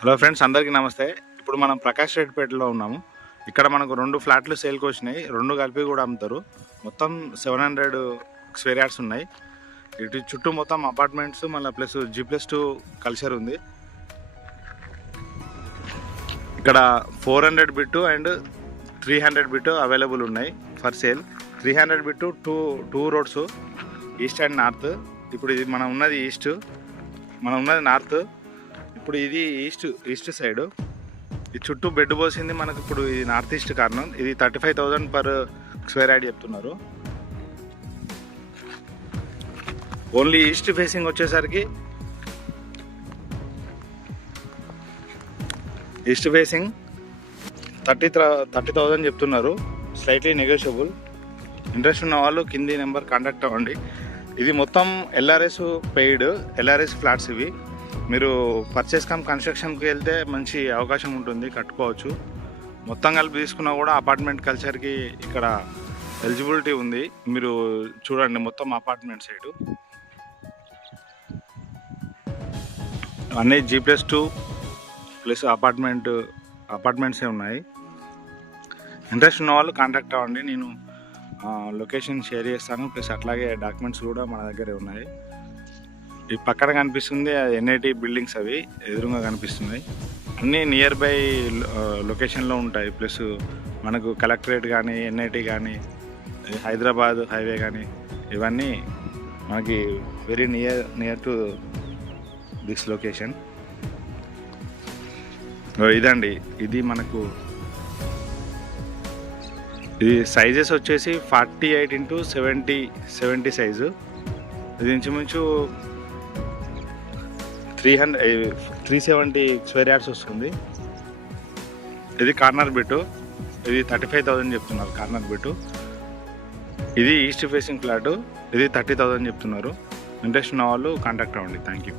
Hello friends, అందరికీ నమస్తే. ఇప్పుడు మనం ప్రకాష్ రెడ్డిపేటలో ఉన్నాము. ఇక్కడ మనకు 2 ఫ్లాట్లు సేల్కి వచ్చినాయి. 2 కలిపి కూడా అమ్ముతారు. మొత్తం 700 స్క్వేర్ యార్డ్స్ ఉన్నాయి. ఇటు చుట్టూ మొత్తం అపార్ట్మెంట్స్, మళ్ళీ ప్లస్ G+2 కల్చర్ ఉంది. ఇక్కడ 400 బిట్టు అండ్ 300 బిట్టు అవైలబుల్ ఉన్నాయి for sale. 300 bit two roads, east and north. ఇప్పుడు ఇది మనం ఉన్నది ఈస్ట్, మనం ఉన్నది నార్త్. ఇప్పుడు ఇది ఈస్ట్ సైడ్. ఈ చుట్టూ బెడ్ పోసింది మనకు. ఇప్పుడు ఇది నార్త్ ఈస్ట్ కార్నర్. ఇది 35,000 పర్ స్క్వేర్ యార్డ్ చెప్తున్నారు. ఓన్లీ ఈస్ట్ ఫేసింగ్ వచ్చేసరికి ఈస్ట్ ఫేసింగ్ 30,000 చెప్తున్నారు. Slightly negotiable. ఇంట్రెస్ట్ ఉన్న వాళ్ళు కింది నెంబర్ కాంటాక్ట్ అవ్వండి. ఇది మొత్తం ఎల్ఆర్ఎస్ పెయిడ్, ఎల్ఆర్ఎస్ ఫ్లాట్స్ ఇవి. మీరు పర్చేస్ కమ్ కన్స్ట్రక్షన్కి వెళ్తే మంచి అవకాశం ఉంటుంది, కట్టుకోవచ్చు. మొత్తం కలిపి తీసుకున్నా కూడా అపార్ట్మెంట్ కల్చర్కి ఇక్కడ ఎలిజిబిలిటీ ఉంది. మీరు చూడండి, మొత్తం అపార్ట్మెంట్ సైడు అన్నీ G+2 ప్లస్ అపార్ట్మెంట్సే ఉన్నాయి. ఇంట్రెస్ట్ ఉన్న వాళ్ళు కాంటాక్ట్ అవ్వండి. నేను లొకేషన్ షేర్ చేస్తాను, ప్లస్ అట్లాగే డాక్యుమెంట్స్ కూడా మన దగ్గరే ఉన్నాయి. ఈ పక్కన కనిపిస్తుంది NIT బిల్డింగ్స్, అవి ఎదురుగా కనిపిస్తున్నాయి. అన్నీ నియర్ బై లొకేషన్లో ఉంటాయి. ప్లస్ మనకు కలెక్టరేట్ కానీ, NIT కానీ, హైదరాబాద్ హైవే కానీ, ఇవన్నీ మనకి very near to this location. ఇదండి, ఇది మనకు ఇది సైజెస్ వచ్చేసి 48x70 సైజు. ఇది ఇంచుమించు 370 స్క్వేర్ యార్డ్స్ వస్తుంది. ఇది కార్నర్ బిట్టు. ఇది 35,000 చెప్తున్నారు కార్నర్ బిట్టు. ఇది ఈస్ట్ ఫేసింగ్ ఫ్లాటు. ఇది 30,000 చెప్తున్నారు. ఇంట్రెస్ట్ ఉన్న వాళ్ళు కాంటాక్ట్ అవ్వండి. Thank you.